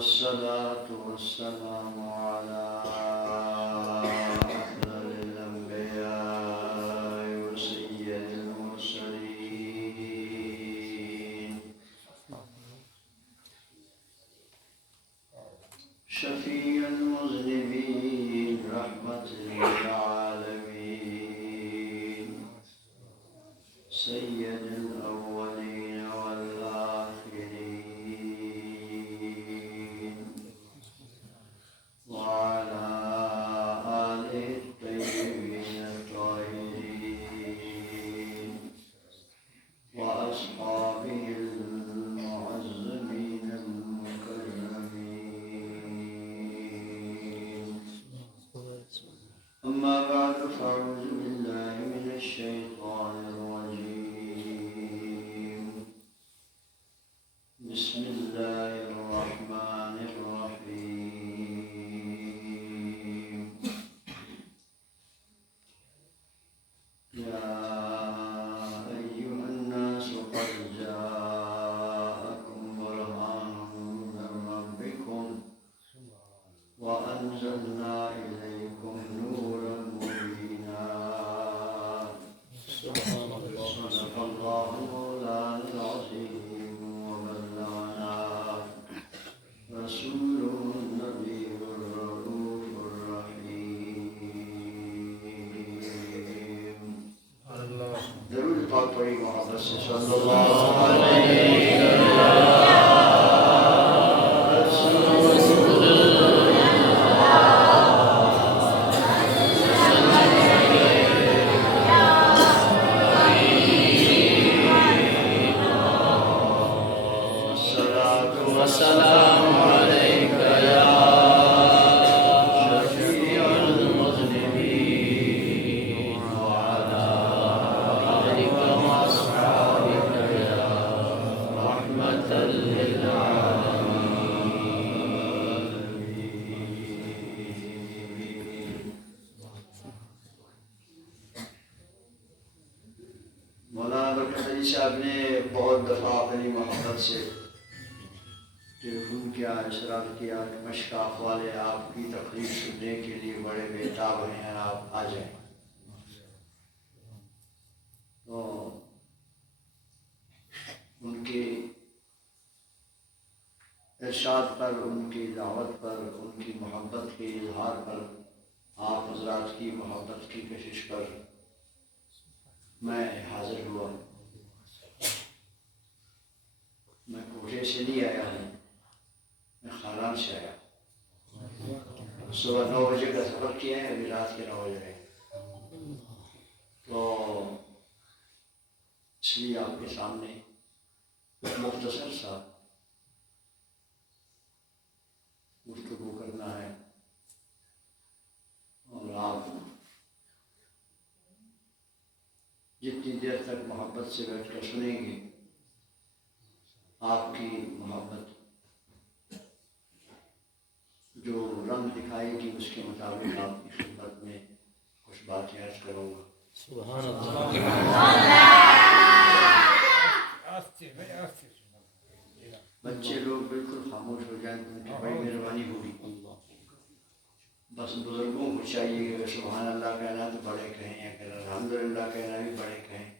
والصلاة والسلام على أفضل الأنبياء وسيد المرسلين شفيع المذنبين رحمة للعالمين سيد الأولين والآخرين وعلى آله الطيبين الطاهرين وأصحابه المعظمين المكرمين أما بعد فأعوذ بالله من الشيطان الرجيم بسم الله الرحمن الرحيم يا أيها الناس قد جاءكم برهان من ربكم وأنزلنا إليكم نورا مبينا صدق الله مولانا العظيم وبلغنا رسوله النبي الرؤوف الرحيم درود پاک پڑھی محبت سے صلی اللہ علیہ والسلام عليك يا شفيع المذنبين وعلى آلك وأصحابك يا رحمة للعالمين. مولانا برکت علی صاحب نے بہت دفعہ اپنی محبت سے ٹیلیفون کیا، اشارہ کیا کہ مشکاف والے آپ کی تقریر سننے کے لیے بڑے بےتاب ہیں، آپ آ جائیں. تو ان کی ارشاد پر، ان کی دعوت پر، ان کی محبت کے اظہار پر، آپ حضرات کی محبت کی کشش پر میں حاضر ہوا. میں کوٹھے سے نہیں آیا ہوں، میں خانان سے آیا. صبح 9 بجے کا سفر کیا ہے، ابھی رات کے 9 بج رہے ہیں. تو اس لیے آپ کے سامنے مختصر سا گفتگو کرنا ہے، اور آپ جتنی دیر تک محبت سے بیٹھ کر سنیں گے، آپ کی محبت جو رنگ دکھائے گی اس کے مطابق آپ کی خدمت میں کچھ باتیں عرض کروں گا. سبحان اللہ. بچے لوگ بالکل خاموش ہو جائیں تو ان کی بڑی مہربانی ہوگی. بس بزرگوں کو چاہیے کہ سبحان اللہ کہنا تو بڑے کہیں، اگر الحمدللہ کہنا بھی بڑے کہیں.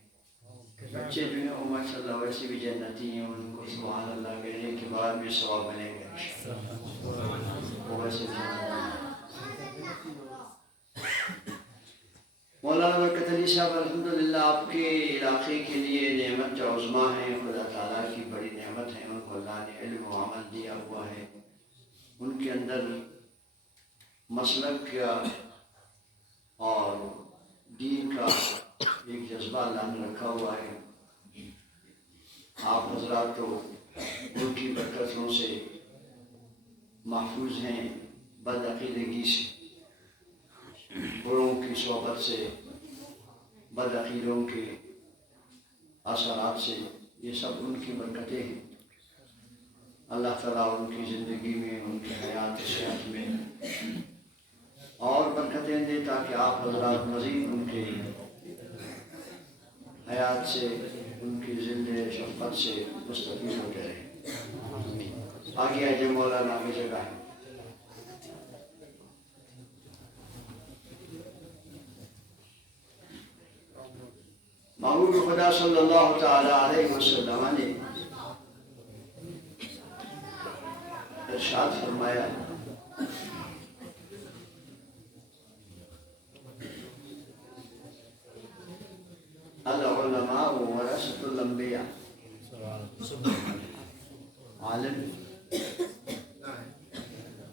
بچے جو ہیں وہ ماشاء اللہ ویسے بھی جنتی ہیں، ان کو سبحان اللہ کہنے کے بعد بھی ثواب ملے گا انشاءاللہ. وہ ویسے مولانا برکت علی صاحب الحمدللہ آپ کے علاقے کے لیے نعمت عظمیٰ ہیں، خدا تعالیٰ کی بڑی نعمت ہے. ان کو اللہ نے علم و عمل دیا ہوا ہے، ان کے اندر مسلک کا اور دین کا ایک جذبہ اللہ نے رکھا ہوا ہے. آپ حضرات تو ان کی برکتوں سے محفوظ ہیں، بد عقیدگی سے، بروں کی صحبت سے، بد عقیدوں کے اثرات سے. یہ سب ان کی برکتیں ہیں. اللہ تعالیٰ ان کی زندگی میں، ان کی حیات صحت میں اور برکتیں دے تاکہ آپ حضرات مزید ان کے حیات سے، ان کی زندہ شفقت سے مستفید ہوتے رہیں. آگے آج مولانا کی جگہ ہے. محبوب خدا صلی اللہ تعالی علیہ وسلم نے ارشاد فرمایا العلماء ورثۃ الانبیاء، عالم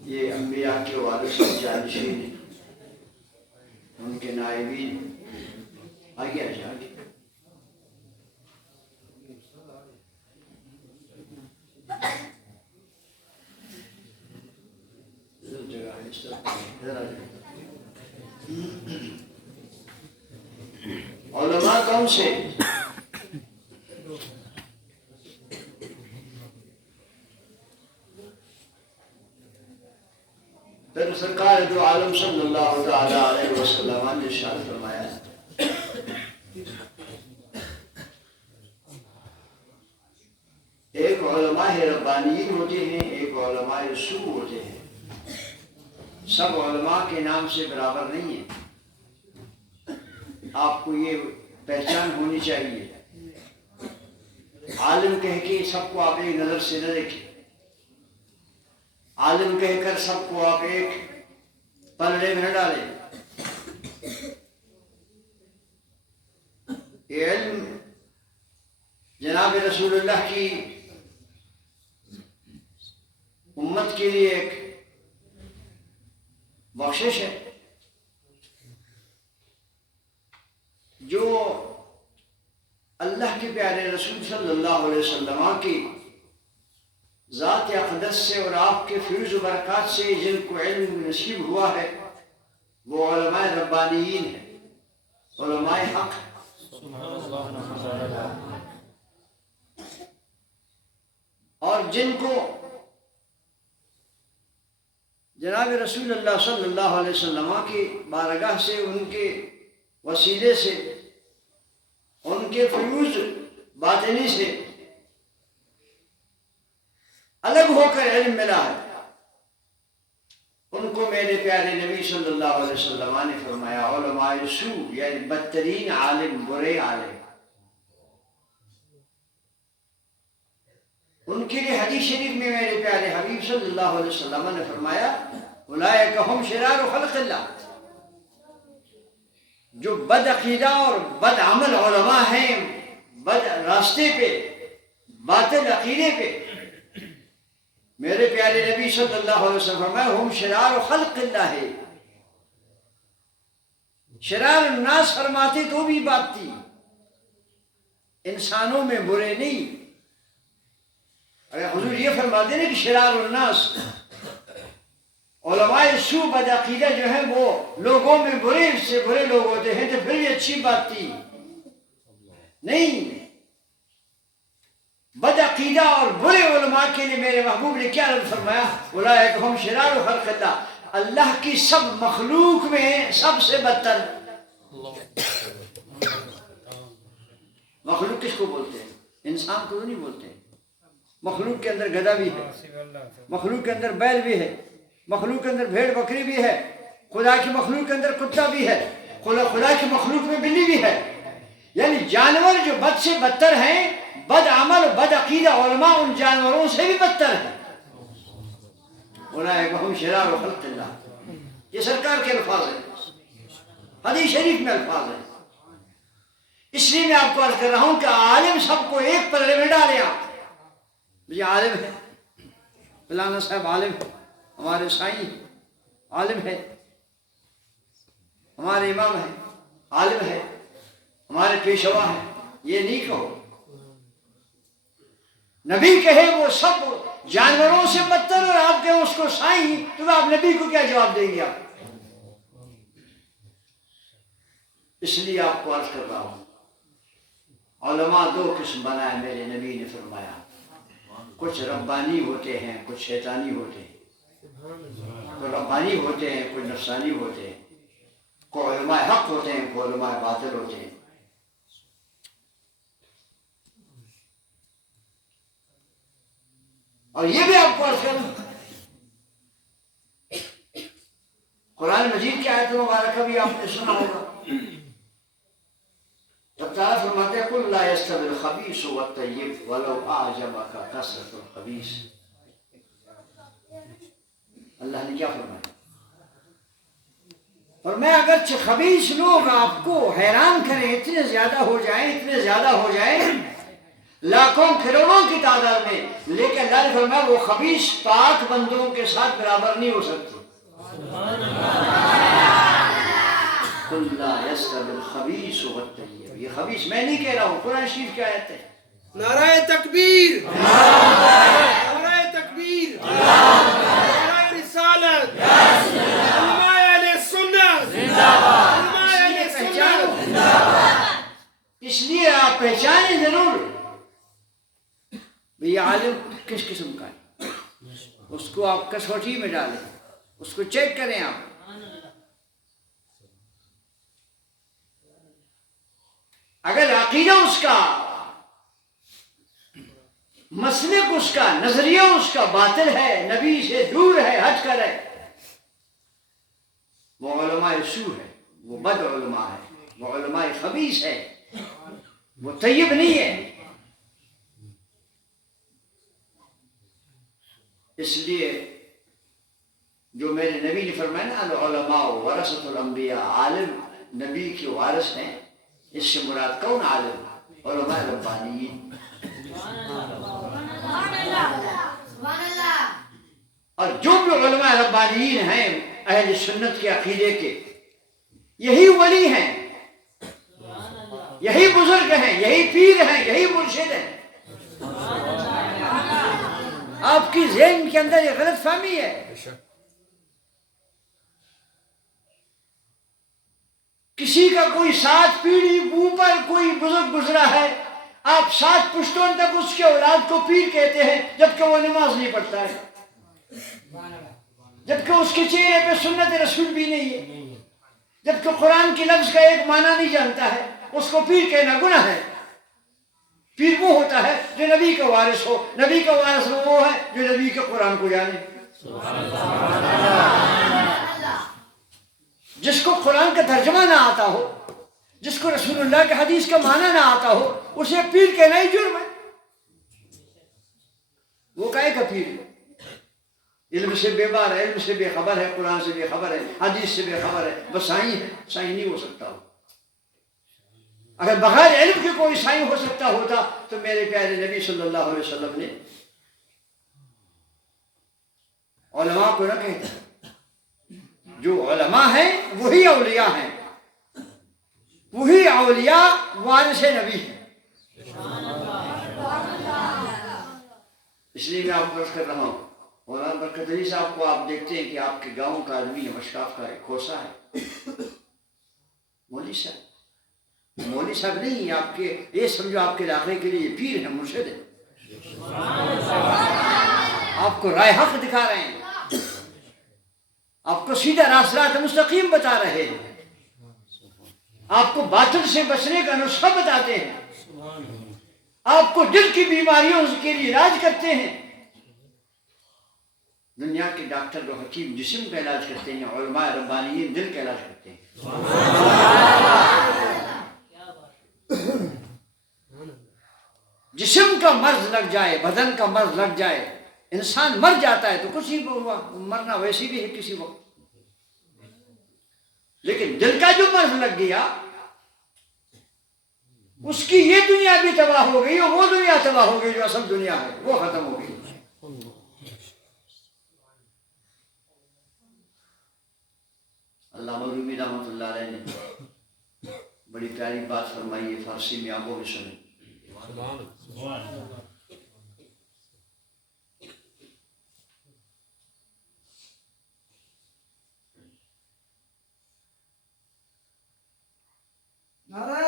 یہ انبیاء کے وارث و جانشین ہیں، ان کے نائبین. آگے آگے علماء کون سے؟ پھر سرکار دو عالم صلی اللہ تعالی علیہ وسلم نے ارشاد فرمایا ایک علماء ربانیین ہوتے ہیں، ایک علماء سو ہوتے ہیں. سب علماء کے نام سے برابر نہیں ہیں. آپ کو یہ پہچان ہونی چاہیے. عالم کہہ کے سب کو آپ ایک نظر سے نہ دیکھیں. عالم کہہ کر سب کو آپ ایک پلڑے میں نہ ڈالیں. یہ علم جناب رسول اللہ کی امت کے لیے ایک بخشش ہے. جو اللہ کے پیارے رسول صلی اللہ علیہ وسلم کی ذات اقدس سے اور آپ کے فیض و برکات سے جن کو علم نصیب ہوا ہے وہ علماء ربانیین ہیں، علماء حق. اور جن کو جناب رسول اللہ صلی اللہ علیہ وسلم کی بارگاہ سے، ان کے وسیلے سے، ان کے فیوز باطنی سے الگ ہو کر علم ملا ہے، ان کو میرے پیارے نبی صلی اللہ علیہ وسلم نے فرمایا علماء سو، یعنی بدترین عالم، برے عالم. ان کے لیے حدیث شریف میں میرے پیارے حبیب صلی اللہ علیہ وسلم نے فرمایا اولئک ہم شرار خلق اللہ. جو بد عقیدہ اور بد عمل علماء ہیں، بد راستے پہ، باطل عقیدے پہ، میرے پیارے نبی صلی اللہ علیہ وسلم فرمایا ہم شرار خلق اللہ ہے. شرار الناس فرماتے تو بھی بات تھی، انسانوں میں برے نہیں. اگر حضور یہ فرماتے ہیں کہ شرار الناس، علماء سو بد عقیدہ جو ہیں وہ لوگوں میں برے سے برے لوگ ہوتے ہیں، تو پھر یہ اچھی بات تھی نہیں. بد عقیدہ اور برے علماء کے لیے میرے محبوب نے کیا فرمایا اولئک ہم شرار خلق اللہ. اللہ کی سب مخلوق میں سب سے بدتر. مخلوق کس کو بولتے ہیں؟ انسان کو نہیں بولتے. مخلوق کے اندر گدھا بھی ہے، مخلوق کے اندر بیل بھی ہے، مخلوق کے اندر بھیڑ بکری بھی ہے، خدا کی مخلوق کے اندر کتا بھی ہے، خدا کی مخلوق میں بلی بھی ہے. یعنی جانور جو بد سے بدتر ہیں، بد عمل و بد عقیدہ علماء ان جانوروں سے بھی بدتر ہیں. اولئک ہم شرار خلق اللہ. یہ سرکار کے الفاظ ہیں، حدیث شریف میں الفاظ ہیں. اس لیے میں آپ کو عرض کر رہا ہوں کہ عالم سب کو ایک پلڑے میں ڈالیں. آپ یہ عالم ہے، فلانا صاحب عالم ہے، ہمارے سائیں عالم ہے، ہمارے امام ہے، عالم ہے، ہمارے پیشوا ہے. یہ نہیں کہو. نبی کہے وہ سب جانوروں سے بدتر اور آپ کہیں اس کو سائیں، تو آپ نبی کو کیا جواب دیں گے؟ آپ اس لیے آپ کو عرض کر رہا ہوں علماء دو قسم بنائے میرے نبی نے فرمایا. کچھ ربانی ہوتے ہیں، کچھ شیطانی ہوتے ہیں. کوئی ربانی ہوتے ہیں، کوئی نفسانی ہوتے ہیں. کوئی علماء حق ہوتے ہیں، کوئی علماء باطل ہوتے ہیں. اور یہ بھی آپ کو عرض کروں، قرآن مجید کی آیت مبارکہ بھی آپ نے سنا ہوگا، جب تعالیٰ فرماتے ہیں قُلْ لَا يَسْتَوِي الْخَبِيثُ وَالطَّيِّبُ وَلَوْ أَعْجَبَكَ كَثْرَةُ الْخَبِيثِ۔ اللہ نے کیا فرمایا؟ اور میں اگرچہ خبیث لوگ آپ کو حیران کریں، اتنے زیادہ ہو جائیں لاکھوں کروڑوں کی تعداد میں، لیکن اللہ نے فرمایا وہ خبیث پاک بندوں کے ساتھ برابر نہیں ہو سکتے۔ قُلْ لَا يَسْتَوِي الْخَبِيثُ وَالطَّيِّبُ، یہ خبیث میں نہیں کہہ رہا ہوں، قرآن شریف کی آیت ہے۔ نعرہ تکبیر، نعرہ تکبیر، نعرہ رسالت، علماء اہل سنت، علماء اہل سنت۔ اس لیے آپ پہچانیں ضرور یہ عالم کس قسم کا ہے، اس کو آپ کسوٹی میں ڈالیں، اس کو چیک کریں آپ۔ اگر عقیدہ اس کا، مسلک اس کا، نظریہ اس کا باطل ہے، نبی سے دور ہے، ہٹ کر ہے، وہ علماء سو ہے، وہ بد علماء ہے، وہ علماء خبیث ہے، وہ طیب نہیں ہے۔ اس لیے جو میرے نبی نے فرمایا نا العلماء ورثۃ الانبیاء، عالم نبی کے وارث ہیں، اس سے مراد کون عالم؟ علماء ربانیین۔ اور جو بھی علماء ربانیین ہیں اہل سنت کے عقیدے کے، یہی ولی ہیں، یہی بزرگ ہیں، یہی پیر ہیں، یہی مرشد ہیں۔ آپ کی ذہن کے اندر یہ غلط فہمی ہے۔ کسی کا کوئی 7 پیڑھی اوپر کوئی بزرگ گزرا ہے، آپ 7 پشتوں تک اس کے اولاد کو پیر کہتے ہیں، جبکہ وہ نماز نہیں پڑھتا ہے، جبکہ اس کے چہرے پہ سنت رسول بھی نہیں ہے، جبکہ قرآن کے لفظ کا ایک معنی نہیں جانتا ہے، اس کو پیر کہنا گناہ ہے۔ پیر وہ ہوتا ہے جو نبی کا وارث ہو، نبی کا وارث وہ ہے جو نبی کے قرآن کو جانے، جس کو قرآن کا ترجمہ نہ آتا ہو، جس کو رسول اللہ کے حدیث کا معنی نہ آتا ہو، اسے پیر کہنا ہی جرم ہے۔ وہ کائے کا پیر ہے؟ علم سے بے بار ہے، علم سے بے خبر ہے، قرآن سے بے خبر ہے، حدیث سے بے خبر ہے، بس سائیں ہے، سائیں نہیں ہو سکتا ہو۔ اگر بغیر علم کے کوئی سائیں ہو سکتا ہوتا تو میرے پیارے نبی صلی اللہ علیہ وسلم نے علماء کو نہ کہتا۔ جو علماء ہیں وہی اولیاء ہیں، وہی اولیاء وارث نبی ہیں۔ اس لیے میں آپ کو عرض کر رہا ہوں، مولانا برکت علی صاحب کو آپ دیکھتے ہیں کہ آپ کے گاؤں کا آدمی ہے، مشکاف کا ایک کھوسا ہے، مولوی صاحب نہیں، آپ کے یہ سمجھو آپ کے علاقے کے لیے پیر ہیں، مرشد ہیں، آپ کو رائے حق دکھا رہے ہیں، آپ کو سیدھا راستہ مستقیم بتا رہے ہیں، آپ کو باطل سے بچنے کا نسخہ بتاتے ہیں، آپ کو دل کی بیماریوں کے لیے علاج کرتے ہیں۔ دنیا کے ڈاکٹر و حکیم جسم کا علاج کرتے ہیں، علماء ربانیین دل کا علاج کرتے ہیں۔ جسم کا مرض لگ جائے، بدن کا مرض لگ جائے، انسان مر جاتا ہے تو کچھ ہی مرنا ویسے بھی ہے کسی وقت، لیکن دل کا جو مرض لگ گیا اس کی یہ دنیا بھی تباہ ہو گئی اور وہ دنیا تباہ ہو گئی، جو اصل دنیا ہے وہ ختم ہو گئی۔ علامہ رومی رحمۃ اللہ علیہ نے بڑی پیاری بات فرمائی ہے، فارسی میں آپ وہ بھی سنیں۔ نعرہ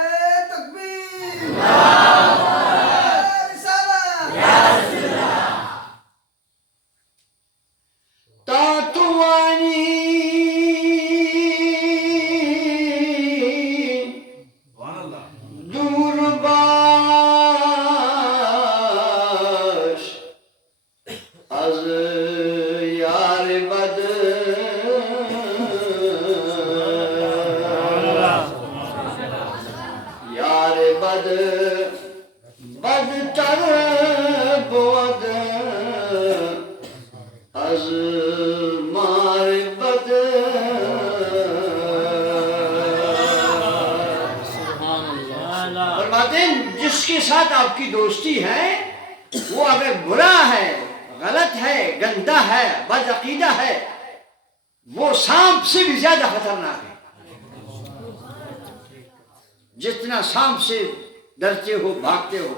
تکبیر، نعرہ رسالت، دور بار بدتر بود از مار بد فرماتے ہیں جس کے ساتھ آپ کی دوستی ہے وہ اگر برا ہے، غلط ہے، گندا ہے، بد عقیدہ ہے، وہ سانپ سے بھی زیادہ خطرناک ہے۔ جتنا سانپ سے ڈرتے ہو، بھاگتے ہو،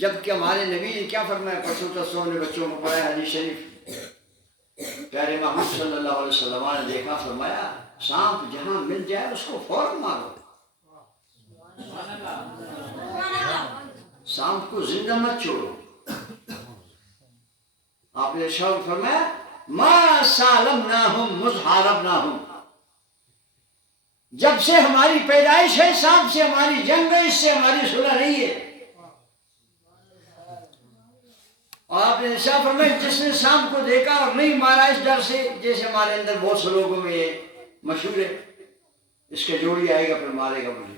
جبکہ ہمارے نبی نے کیا فرمایا؟ پرسوں ترسوں نے بچوں کو پڑھا حدیث شریف، پیارے محمد صلی اللہ علیہ وسلم نے دیکھا، فرمایا سانپ جہاں مل جائے اس کو فوراً مارو، سانپ کو زندہ مت چھوڑو۔ آپ نے ارشاد فرمایا ما سالمناہم مذ حاربناہم، جب سے ہماری پیدائش ہے سانپ سے ہماری جنگ ہے، اس سے ہماری صلح نہیں ہے۔ اور آپ نے ارشاد فرمایا جس نے سانپ کو دیکھا اور نہیں مارا اس ڈر سے، جیسے ہمارے اندر بہت سے لوگوں میں یہ مشہور ہے، اس کا جوڑی آئے گا پھر مارے گا مجھے۔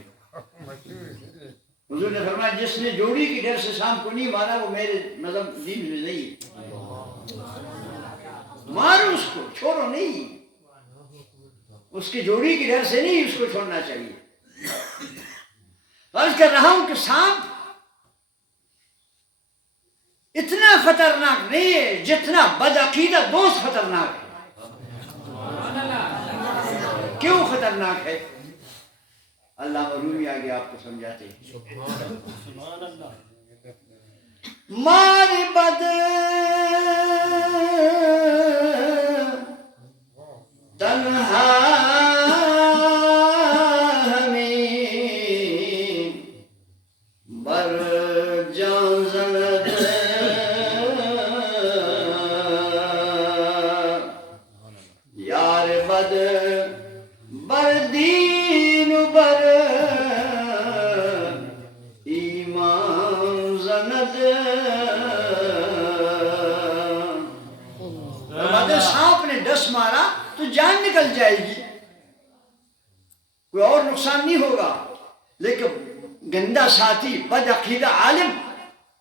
حضور نے فرمایا جس نے جوڑی کی ڈر سے سانپ کو نہیں مارا وہ میرے مذہب دین میں نہیں ہے۔ مارو اس کو، چھوڑو نہیں، اس کی جوڑی کی ڈر سے نہیں اس کو چھوڑنا چاہیے۔ عرض کر رہا ہوں کہ سانپ اتنا خطرناک نہیں ہے جتنا بدعقیدہ دوست خطرناک ہے۔ کیوں خطرناک ہے؟ اللہ رومی آگے آپ کو سمجھاتے ہیں۔ مار بد تنہا ہمیں بر جان زند یار بد بر دین بر ایمان زند۔ سانپ نے ڈس مارا تو جان نکل جائے گی، کوئی اور نقصان نہیں ہوگا، لیکن گندا ساتھی، بد عقیدہ عالم،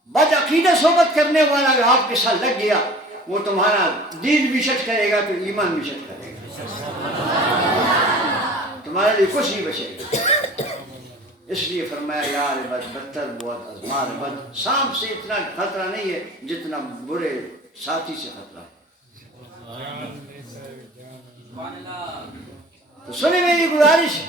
بد عقیدہ صحبت کرنے والا اگر آپ کے ساتھ لگ گیا وہ تمہارا دین بھی شٹ کرے گا تو ایمان بھی شٹ کرے گا، تمہارے لیے کچھ نہیں بچے گا۔ اس لیے فرمایا یار بد بدتر بہت از مار بد، سانپ سے اتنا خطرہ نہیں ہے جتنا برے ساتھی سے خطرہ ہے۔ تو سنیں میری گزارش ہے،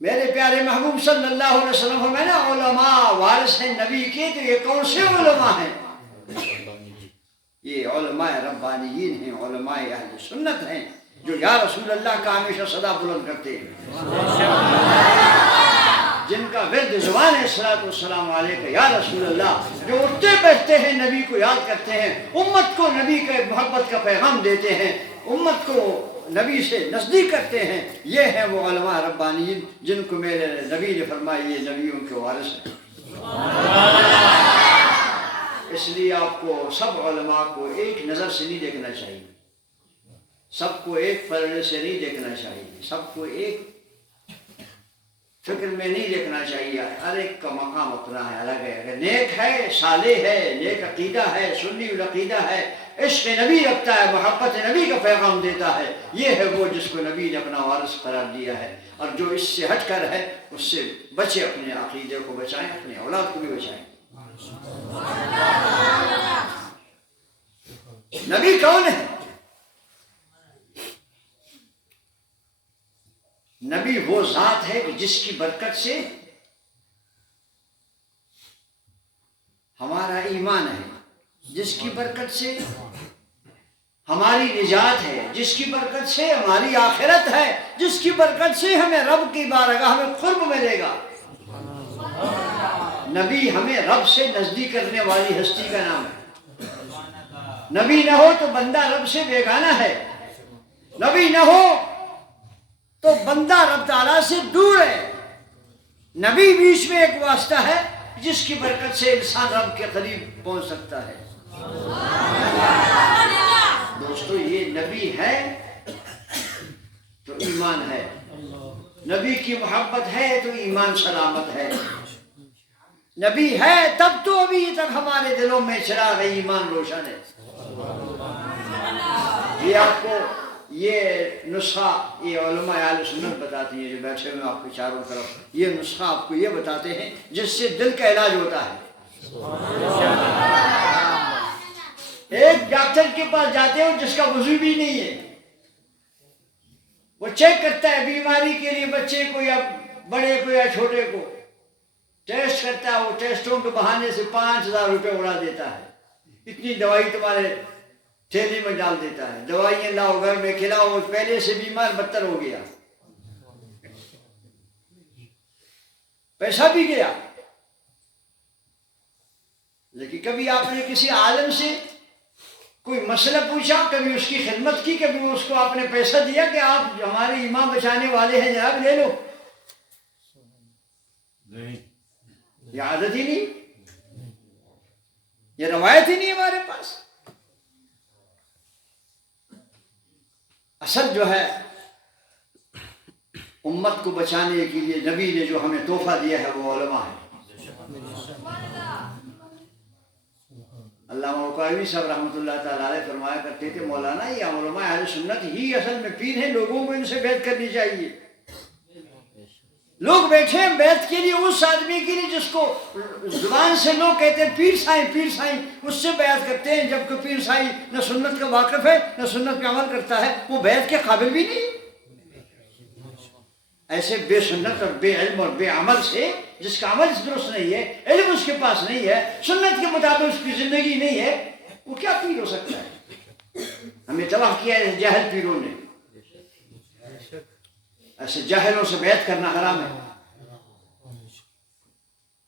میرے پیارے محبوب صلی اللہ علیہ وسلم فرمایا علماء وارث ہیں نبی کے، تو یہ کون سے علماء ہیں؟ یہ علماء ربانیین ہیں، علماء اہل سنت ہیں، جو یا رسول اللہ کا ہمیشہ صدا بلند کرتے ہیں، جن کا ورد زبان ہے الصلاۃ والسلام علیہ یا رسول اللہ، جو اٹھتے بیٹھتے ہیں نبی کو یاد کرتے ہیں، امت کو نبی کے محبت کا پیغام دیتے ہیں، امت کو نبی سے نزدیک کرتے ہیں، یہ ہیں وہ علماء ربانیین جن کو میرے نبی نے فرمایا یہ نبیوں کے وارث ہیں۔ اس لیے آپ کو سب علماء کو ایک نظر سے نہیں دیکھنا چاہیے، سب کو ایک پلڑے سے نہیں دیکھنا چاہیے، سب کو ایک فکر میں نہیں دیکھنا چاہیے، ہر ایک کا مقام اپنا ہے، الگ ہے۔ اگر نیک ہے، صالح ہے، نیک عقیدہ ہے، سنی العقیدہ ہے، عشق نبی رکھتا ہے، محبت نبی کا پیغام دیتا ہے، یہ ہے وہ جس کو نبی نے اپنا وارث قرار دیا ہے۔ اور جو اس سے ہٹ کر ہے اس سے بچے، اپنے عقیدے کو بچائیں، اپنے اولاد کو بھی بچائیں۔ نبی کون ہے؟ نبی وہ ذات ہے کہ جس کی برکت سے ہمارا ایمان ہے، جس کی برکت سے ہماری نجات ہے، جس کی برکت سے ہماری آخرت ہے، جس کی برکت سے ہمیں رب کی بارگاہ میں قرب ملے گا۔ نبی ہمیں رب سے نزدیک کرنے والی ہستی کا نام ہے۔ نبی نہ ہو تو بندہ رب سے بیگانہ ہے، نبی نہ ہو تو بندہ رب تعالیٰ سے دور ہے۔ نبی بیچ میں ایک واسطہ ہے جس کی برکت سے انسان رب کے قریب پہنچ سکتا ہے۔ دوستو یہ نبی ہے تو ایمان ہے، نبی کی محبت ہے تو ایمان سلامت ہے، نبی ہے تب تو ابھی تک ہمارے دلوں میں چراغ ایمان روشن ہے۔ یہ آپ کو یہ نسخہ یہ علماء اہل سنت بتاتے ہیں، جو بیٹھے ہوئے آپ کے چاروں طرف، یہ نسخہ آپ کو یہ بتاتے ہیں جس سے دل کا علاج ہوتا ہے۔ ایک ڈاکٹر کے پاس جاتے ہو جس کا وضو بھی نہیں ہے، وہ چیک کرتا ہے بیماری کے لیے بچے کو یا بڑے کو یا چھوٹے کو، ٹیسٹ کرتا ہے، وہ ٹیسٹوں کے بہانے سے 5,000 روپے اڑا دیتا ہے، اتنی دوائی تمہارے تھیلی میں ڈال دیتا ہے، دوائیاں لاؤ گھر میں کھلاؤ، وہ پہلے سے بیمار بدتر ہو گیا، پیسہ بھی گیا۔ لیکن کبھی آپ نے کسی عالم سے کوئی مسئلہ پوچھا، کبھی اس کی خدمت کی، کبھی اس کو آپ نے پیسہ دیا کہ آپ ہمارے ایمان بچانے والے ہیں جناب لے لو؟ یہ عادت ہی نہیں، یہ روایت ہی نہیں ہمارے پاس۔ اصل جو ہے امت کو بچانے کے لیے نبی نے جو ہمیں تحفہ دیا ہے وہ علماء ہے۔ علامہ عقائلی صاحب رحمۃ اللہ تعالیٰ علیہ فرمایا کرتے تھے، مولانا یہ علماء اہل سنت ہی اصل میں پیر ہیں، لوگوں کو ان سے بیعت کرنی چاہیے۔ لوگ بیٹھے ہیں بیعت کے لیے اس آدمی کے لیے جس کو زبان سے لوگ کہتے ہیں پیر سائیں پیر سائیں، اس سے بیعت کرتے ہیں، جبکہ پیر سائیں نہ سنت کا واقف ہے نہ سنت پہ عمل کرتا ہے، وہ بیعت کے قابل بھی نہیں۔ ایسے بے سنت اور بے علم اور بے عمل سے، جس کا عمل درست نہیں ہے، علم اس کے پاس نہیں ہے، سنت کے مطابق اس کی زندگی نہیں ہے، وہ کیا پیر ہو سکتا ہے؟ ہمیں تباہ کیا ہے جاہل پیروں نے۔ ایسے جاہلوں سے بیعت کرنا حرام ہے،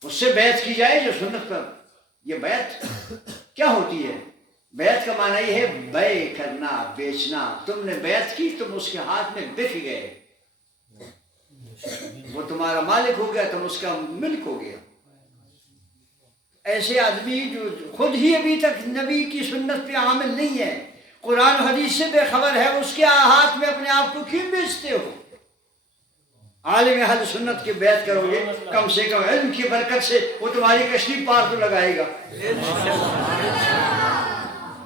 اس سے بیعت کی جائے جو سنت پر۔ یہ بیعت کیا ہوتی ہے؟ بیعت کا معنی یہ ہے بیع کرنا، بیچنا۔ تم نے بیعت کی، تم اس کے ہاتھ میں بک گئے، وہ تمہارا مالک ہو گیا، تم اس کا ملک ہو گیا۔ ایسے آدمی جو خود ہی ابھی تک نبی کی سنت پہ عامل نہیں ہے، قرآن حدیث سے بے خبر ہے، اس کے ہاتھ میں اپنے آپ کو کیوں بیچتے ہو؟ عالم اہل سنت کی بیعت کرو گے، کم سے کم علم کی برکت سے وہ تمہاری کشتی پار تو لگائے گا۔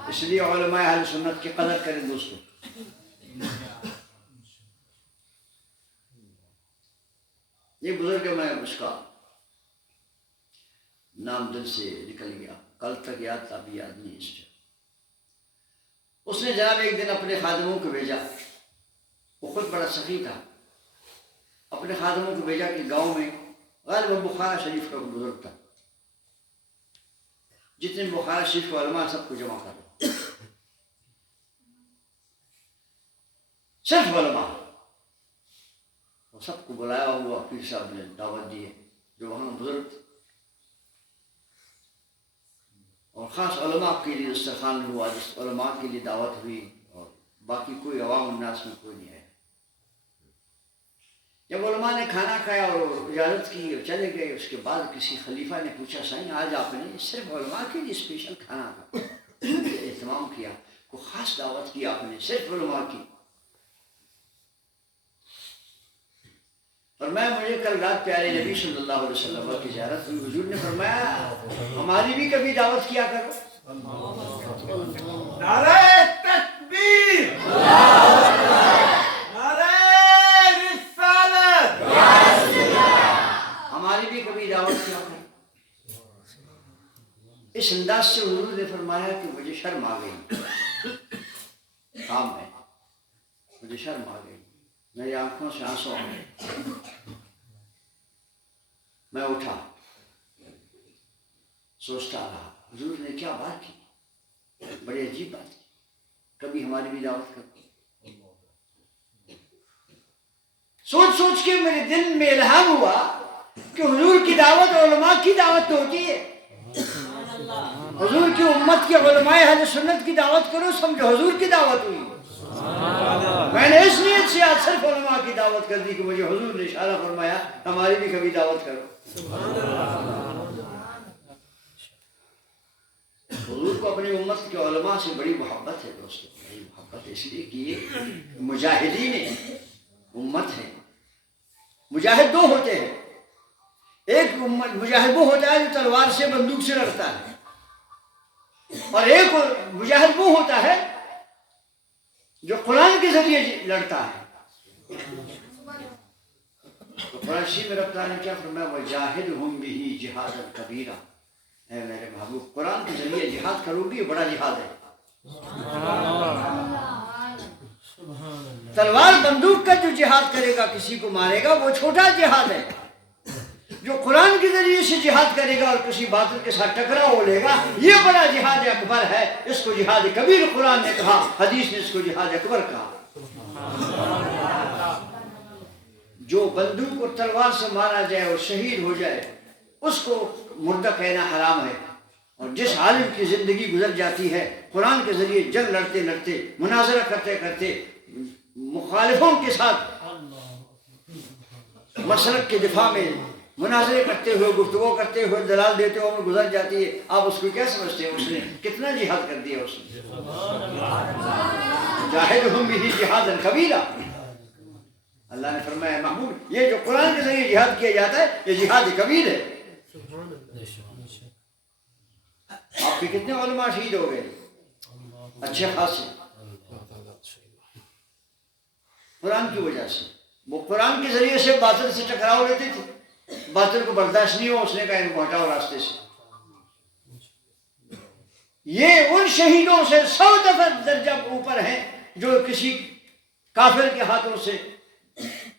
اس لیے علماء اہل سنت کی قدر کریں دوستو۔ یہ بزرگ میں اس کا نام دل سے نکل گیا، کل تک یاد تھا، ابھی یاد نہیں اس سے۔ اس نے جناب ایک دن اپنے خادموں کو بھیجا، وہ خود بڑا سخی تھا، اپنے خادموں کو بھیجا کہ گاؤں میں غالباً بخارا شریف کا بزرگ تھا، جتنے بخارا شریف کے علماء سب کو جمع کرو، صرف علماء۔ وہ سب کو بلایا ہوا پیر صاحب نے دعوت دی ہے جو وہاں بزرگ تھے، اور خاص علماء کے لیے دسترخوان ہوا، جس علماء کے لیے دعوت ہوئی، اور باقی کوئی عوام الناس میں کوئی نہیں آیا۔ جب علماء نے کھانا کھایا اور اجازت کی اور چلے گئے، اس کے بعد کسی خلیفہ نے پوچھا، سائیں آج آپ نے صرف علماء کے لیے اسپیشل کھانا اہتمام کیا، کوئی خاص دعوت کی آپ نے صرف علماء کی؟ فرمایا مجھے کل رات پیارے نبی صلی اللہ علیہ وسلم کی زیارت ہوئی، حضور نے فرمایا ہماری بھی کبھی دعوت کیا کرو۔ نعرہ تکبیر، نعرہ رسالت، ہماری بھی کبھی دعوت کیا کرو۔ اس انداز سے حضور نے فرمایا کہ مجھے شرم آ گئی، کام ہے، مجھے شرم آ گئی، میری آنکھوں سے آنسو آ گئے۔ میں اٹھا، سوچتا رہا حضور نے کیا بات کی، بڑی عجیب بات کی، کبھی ہماری بھی دعوت کرو۔ سوچ سوچ کے میرے دل میں الہام ہوا کہ حضور کی دعوت علماء کی دعوت تو ہوتی ہے، حضور کی امت کے علماء اہل سنت کی دعوت کرو، سمجھو حضور کی دعوت ہوئی۔ میں نے اس نیت سے آج صرف علماء کی دعوت کر دی کہ مجھے حضور نے اشارہ فرمایا ہماری بھی کبھی دعوت کرو۔ حضور کو اپنی امت کے علماء سے بڑی محبت ہے دوستو، بڑی محبت اس لیے کہ یہ مجاہدین امت ہیں، مجاہد دو ہوتے ہیں، ایک مجاہد وہ ہوتا ہے جو تلوار سے بندوق سے لڑتا ہے، اور ایک مجاہد وہ ہوتا ہے جو قرآن کے ذریعے لڑتا ہے۔ تو قرآن شریف میں رب تعالیٰ نے کیا فرمایا، وَجَاهِدْهُمْ بِهِ جِهَادًا كَبِيرًا، اے میرے محبوب قرآن کے ذریعے جہاد کرو گی، یہ بڑا جہاد ہے۔ تلوار بندوق کا جو جہاد کرے گا، کسی کو مارے گا، وہ چھوٹا جہاد ہے۔ جو قرآن کے ذریعے سے جہاد کرے گا اور کسی باطل کے ساتھ ٹکراؤ لے گا، یہ بڑا جہاد اکبر ہے۔ اس کو جہاد کبیر قرآن نے کہا، حدیث نے اس کو جہاد اکبر کہا۔ جو بندوق اور تلوار سے مارا جائے اور شہید ہو جائے، اس کو مردہ کہنا حرام ہے۔ اور جس عالم کی زندگی گزر جاتی ہے قرآن کے ذریعے جنگ لڑتے لڑتے، مناظرہ کرتے کرتے، مخالفوں کے ساتھ مسلک کے دفاع میں مناظرے کرتے ہوئے، گفتگو کرتے ہوئے، دلال دیتے ہوئے گزر جاتی ہے، آپ اس کو کیا سمجھتے ہیں؟ اس نے کتنا جہاد کر دیا اس نے۔ جاہدہم بہ جہادا کبیرا، اللہ نے فرمایا محمود یہ جو قرآن کے ذریعے جہاد کیا جاتا ہے یہ جہاد کبیر ہے۔ آپ کے کتنے علماء شہید ہو گئے؟ اچھے خاصے، قرآن کی وجہ سے۔ وہ قرآن کے ذریعے سے باطل سے ٹکراؤ لیتے تھے، باطل کو برداشت نہیں ہو، اس نے کہا ان کو ہٹاؤ راستے سے۔ یہ ان شہیدوں سے 100 دفعہ درجہ اوپر ہیں جو کسی کافر کے ہاتھوں سے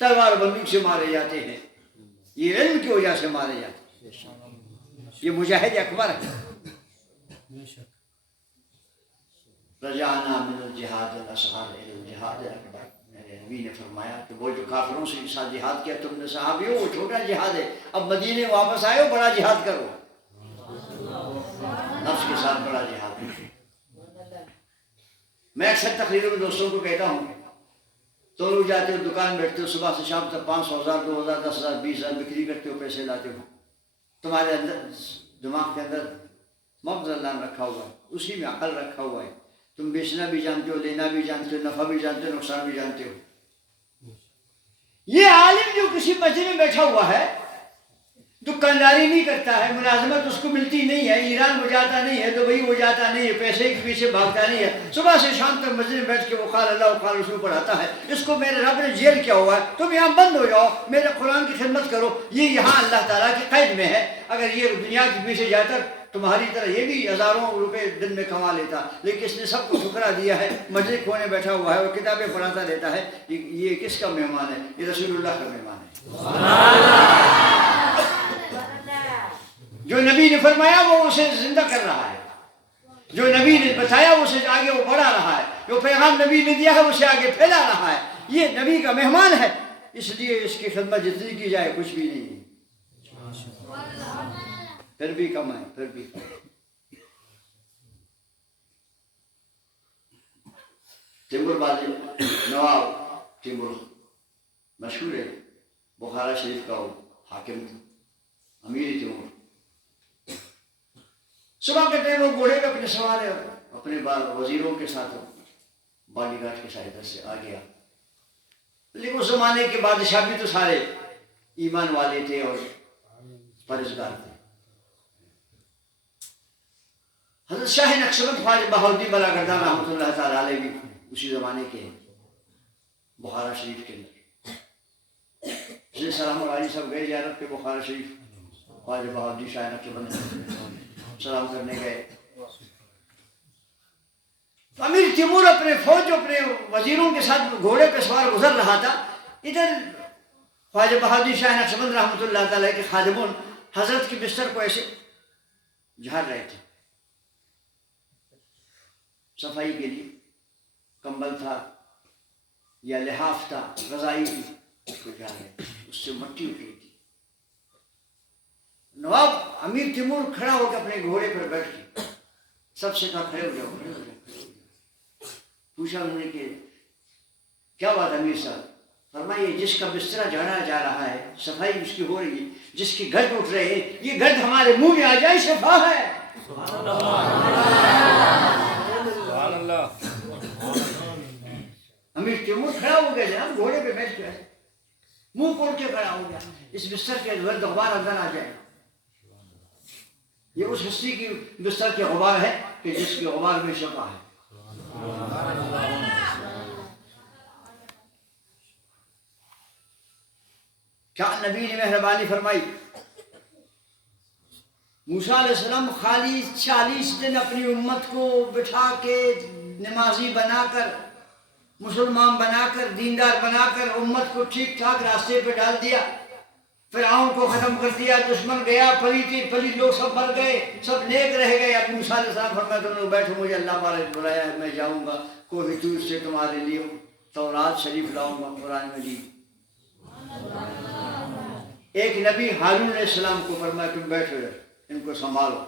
تلوار بندوق سے مارے جاتے ہیں، یہ علم کی وجہ سے مارے جاتے ہیں۔ یہ مجاہد اکبر ہے۔ رجعنا من الجہاد الاصغر الى الجہاد الاکبر، میرے نبی نے فرمایا کہ وہ جو کافروں سے ساتھ جہاد کیا تم نے صحابیوں، وہ چھوٹا جہاد ہے، اب مدینے واپس آئے ہو، بڑا جہاد کرو، نفس کے ساتھ بڑا جہاد ہے۔ میں اکثر تقریروں میں دوستوں کو کہتا ہوں، تو لوگ جاتے ہو دکان بیٹھتے ہو، صبح سے شام تک 500 ہزار 2000 10,000 20,000 بکری کرتے ہو، پیسے لاتے ہو، تمہارے اندر دماغ کے اندر مغز اللہ رکھا ہوا ہے، اسی میں عقل رکھا ہوا ہے، تم بیچنا بھی جانتے ہو، لینا بھی جانتے ہو، نفع بھی جانتے ہو، نقصان بھی جانتے ہو۔ یہ عالم جو کسی مسجد میں بیٹھا ہوا ہے، دکانداری نہیں کرتا ہے، ملازمت اس کو ملتی نہیں ہے، ایران ہو جاتا نہیں ہے، دبئی ہو جاتا نہیں ہے، پیسے کے پیچھے بھاگتا نہیں ہے، صبح سے شام تک مسجد میں بیٹھ کے وہ قال اللہ و قال رسول پڑھاتا ہے، اس کو میرے رب نے جیل کیا ہوا ہے، تم یہاں بند ہو جاؤ، میرے قرآن کی خدمت کرو، یہ یہاں اللہ تعالیٰ کی قید میں ہے۔ اگر یہ دنیا کے پیچھے جاتا تمہاری طرح یہ بھی ہزاروں روپے دن میں کما لیتا، لیکن اس نے سب کو ٹھکرا دیا ہے، مسجد کھونے بیٹھا ہوا ہے، وہ کتابیں پڑھاتا رہتا ہے، یہ کس کا مہمان ہے؟ یہ رسول اللہ کا مہمان ہے۔ جو نبی نے فرمایا وہ اسے زندہ کر رہا ہے، جو نبی نے بتایا اسے آگے وہ بڑھا رہا ہے، جو پیغام نبی نے دیا ہے اسے آگے پھیلا رہا ہے، یہ نبی کا مہمان ہے، اس لیے اس کی خدمت جتنی کی جائے کچھ بھی نہیں، پھر بھی کم ہے، پھر بھی کم۔ تیمور بازی نواب تیمور مشہور ہے، بخارا شریف کا وہ حاکم امیر تیمور، صبح کے ٹائم وہ گھوڑے پہ اپنے سوار ہے، اپنے وزیروں کے ساتھ باڈی گارڈ کے ساتھ ادھر سے آ گیا، لیکن اس زمانے کے بادشاہ بھی تو سارے ایمان والے تھے اور پرہیزگار تھے۔ حضرت شاہ نقشبند خواجہ بہاؤالدین بلاگردان رحمۃ اللہ تعالیٰ علیہ بھی اسی زمانے کے ہیں، بخارا شریف کے اندر۔ حضرت سلام علیہ صاحب گئے زیارت پہ بخارا شریف، خواجہ بہاؤالدین شاہ نقشبند سلام کرنے گئے، تو امیر تیمور اپنے فوج اپنے وزیروں کے ساتھ گھوڑے پہ سوار گزر رہا تھا، ادھر خواجہ بہاؤالدین شاہ نقشبند رحمۃ اللہ تعالیٰ کے خادمون حضرت کے بستر کو ایسے جھاڑ رہے تھے، صفائی کے لیے کمبل تھا یا لحاف تھا، غذائی تھی، اس کو جھاڑ رہے تھے، اس سے مٹی اٹھ رہی تھی۔ نواب امیر تیمور کھڑا ہو کے اپنے گھوڑے پر بیٹھ کے سب سے کہا کھڑے ہو جاؤ، کھڑے ہو جاؤ۔ پوچھا انہوں نے کہ کیا بات امیر صاحب؟ فرمائیے جس کا بستر جھاڑا جا رہا ہے، صفائی اس کی ہو رہی ہے، جس کے گرد اٹھ رہے ہیں، یہ گرد ہمارے منہ میں آ جائے شفا ہے۔ امیر تیمور کھڑا ہو گیا، جناب گھوڑے پہ بیٹھ گئے، منہ کھول کے کھڑا ہو گیا، اس بستر کے گرد غبار اندر آ جائے. یہ اس ہستی کی بستر کے غبار ہے کہ جس کے غبار میں شفا ہے. کیا نبی نے مہربانی فرمائی. موسیٰ علیہ السلام خالی 40 دن اپنی امت کو بٹھا کے نمازی بنا کر، مسلمان بنا کر، دیندار بنا کر امت کو ٹھیک ٹھاک راستے پہ ڈال دیا. فرعون کو ختم کر دیا، دشمن گیا، پلیت لوگ سب مر گئے، سب نیک رہ گئے. اب موسیٰ علیہ السلام فرمایا تم لوگ بیٹھو، مجھے اللہ پاک نے بلایا ہے، میں جاؤں گا کوہ طور سے تمہارے لیے تورات شریف لاؤں گا، قرآن مجید. ایک نبی ہارون علیہ السلام کو فرمایا تم بیٹھو ان کو سنبھالو.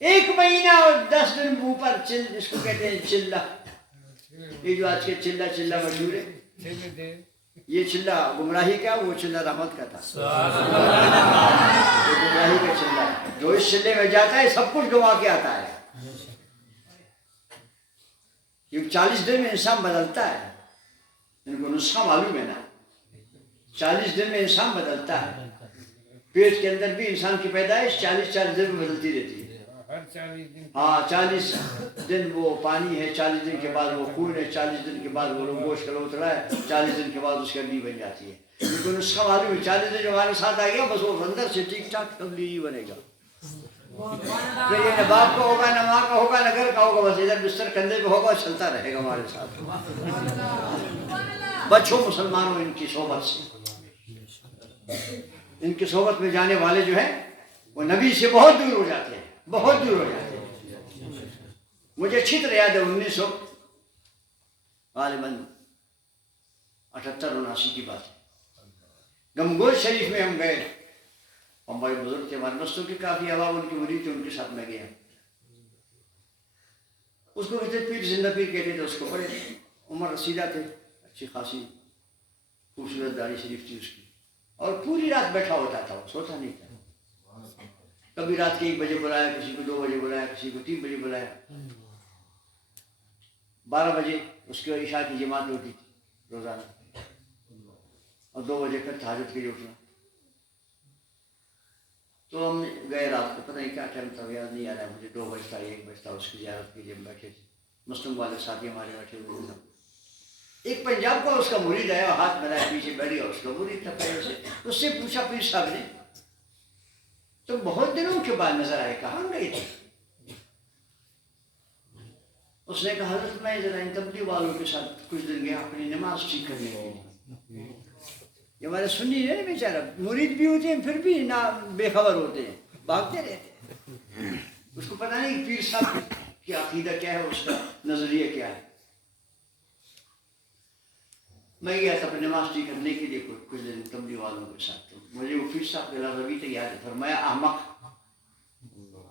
1 مہینہ اور 10 دن اوپر اس کو کہتے ہیں چلہ. یہ جو آج کے چلہ مشہور ہے، یہ چلہ گمراہی کا، وہ چلہ رحمت کا تھا. یہ گمراہی کا چلہ ہے، جو اس چلے میں جاتا ہے سب کچھ گوا کے آتا ہے. یہ 40 دن میں انسان بدلتا ہے. ان کو نسخہ معلوم ہے نا، 40 دن میں انسان بدلتا ہے. پیٹ کے اندر بھی انسان کی پیدائش 40 دن میں بدلتی رہتی ہے. ہاں 40 دن وہ پانی ہے، 40 دن کے بعد وہ خون ہے، 40 دن کے بعد وہ گوشت کا اترا ہے، 40 دن کے بعد اس کی ہڈی بن جاتی ہے. کیونکہ نسخہ معلوم ہے، 40 دن جو ہمارے ساتھ آ گیا بس وہ اندر سے ٹھیک ٹھاک تبدیلی بنے گا. پھر یہ نہ باپ کا ہوگا، نہ ماں کا ہوگا، نہ گھر کا ہوگا، بس ادھر بستر کندھے پہ ہوگا، چلتا رہے گا ہمارے ساتھ. بچوں مسلمانوں ان کی صحبت سے، ان کی صحبت میں جانے والے جو ہیں وہ نبی سے بہت دور ہو جاتے ہیں، بہت دور ہو جاتے ہیں. مجھے اچھی طرح یاد ہے 1900 غالباً 78-79 کی بات ہے. گمگوش شریف میں ہم گئے، ہمارے بزرگ تھے، ہمارے مستوں کی کافی عوام ان کی مرید تھی، ان کے ساتھ میں گیا. اس کو کہتے پیر، زندہ پیر کہتے تھے اس کو. بڑے عمر رسیدہ تھے، اچھی خاصی خوبصورت داڑھی شریف تھی اس کی، اور پوری رات بیٹھا ہوتا تھا، سوتا نہیں تھا. کبھی رات کے 1 بجے بلایا، کسی کو 2 بجے بلایا، کسی کو 3 بجے بلایا. 12 بجے اس کی عشاء کی جماعت ہوتی تھی روزانہ، اور 2 بجے پھر تہجد کے لیے اٹھنا. تو ہم گئے رات کو، پتہ نہیں کیا ٹائم تھا، یاد نہیں آ رہا ہے مجھے، 2 بجتا 1 بجتا. اس کی زیارت کے لیے ہم بیٹھے تھے، مسلم والے ساتھی ہمارے بیٹھے ہوئے تھے. ایک پنجاب کا اس کا مرید آیا، ہاتھ ملایا، پیچھے بیٹھ گیا. اس کا مرید تھا پہلے سے. اس سے پوچھا پیر صاحب نے تو بہت دنوں کے بعد نظر آئے، کہاں گئے تھے؟ اس نے کہا حضرت میں ذرا ان تبلیغ والوں کے ساتھ کچھ دن گیا اپنی نماز ٹھیک کرنے کے لیے. یہ ہمارے سنی ہے نا بیچارہ، مرید بھی ہوتے ہیں پھر بھی نہ بے خبر ہوتے ہیں، بھاگتے رہتے ہیں. اس کو پتہ نہیں پیر صاحب کی عقیدہ کیا ہے، اس کا نظریہ کیا ہے. میں گیا تھا اپنی نماز ٹھیک کرنے کے لیے کچھ دن تبلیغ والوں کے ساتھ. تو مجھے وہ پیر صاحب کے لفظ ابھی تک یاد ہے. فرمایا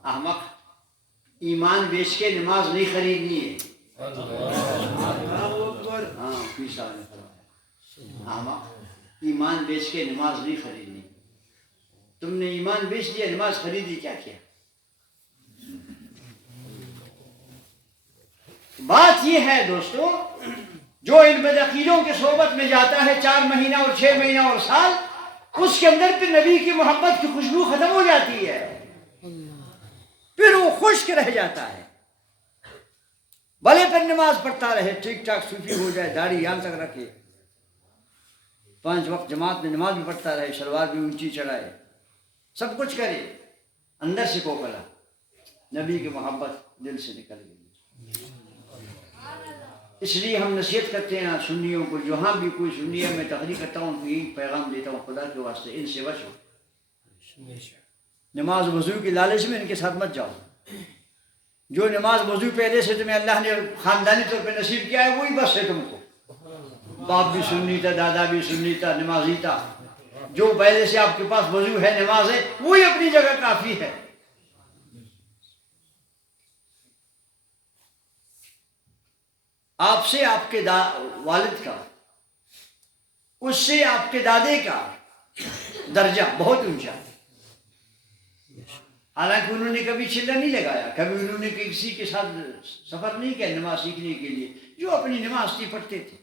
احمق، ایمان بیچ کے نماز نہیں خریدنی ہے. ہاں پیر صاحب نے فرمایا احمق، ایمان بیچ کے نماز نہیں خریدنی. تم نے ایمان بیچ دیا، نماز خریدی کیا کیا؟ بات یہ ہے دوستو، جو ان بدعقیدوں کے صحبت میں جاتا ہے 4 مہینہ اور 6 مہینہ اور سال، اس کے اندر پھر نبی کی محبت کی خوشبو ختم ہو جاتی ہے، پھر وہ خشک رہ جاتا ہے. بھلے پھر نماز پڑھتا رہے، ٹھیک ٹھاک صوفی ہو جائے، داڑھی یہاں تک رکھے، 5 وقت جماعت میں نماز بھی پڑھتا رہے، شلوار بھی اونچی چڑھائے، سب کچھ کرے، اندر سے کوکلا نبی کی محبت دل سے نکل گئی. اس لیے ہم نصیحت کرتے ہیں سنیوں کو، جہاں بھی کوئی سنی ہے، میں تقریر کرتا ہوں، ان کو یہی پیغام دیتا ہوں، خدا کے واسطے ان سے بچو. نماز وضو کی لالچ میں ان کے ساتھ مت جاؤ. جو نماز وضو پہلے سے تمہیں اللہ نے خاندانی طور پہ نصیب کیا ہے وہی بس ہے تم کو. باپ بھی سنی تھا، دادا بھی سنی تھا، نمازی تھا. جو پہلے سے آپ کے پاس وضو ہے، نماز ہے، وہی اپنی جگہ کافی ہے. آپ سے آپ کے والد کا، اس سے آپ کے دادے کا درجہ بہت اونچا ہے. حالانکہ انہوں نے کبھی چلہ نہیں لگایا، کبھی انہوں نے کسی کے ساتھ سفر نہیں کیا نماز سیکھنے کے لیے، جو اپنی نماز تھی پڑھتے تھے،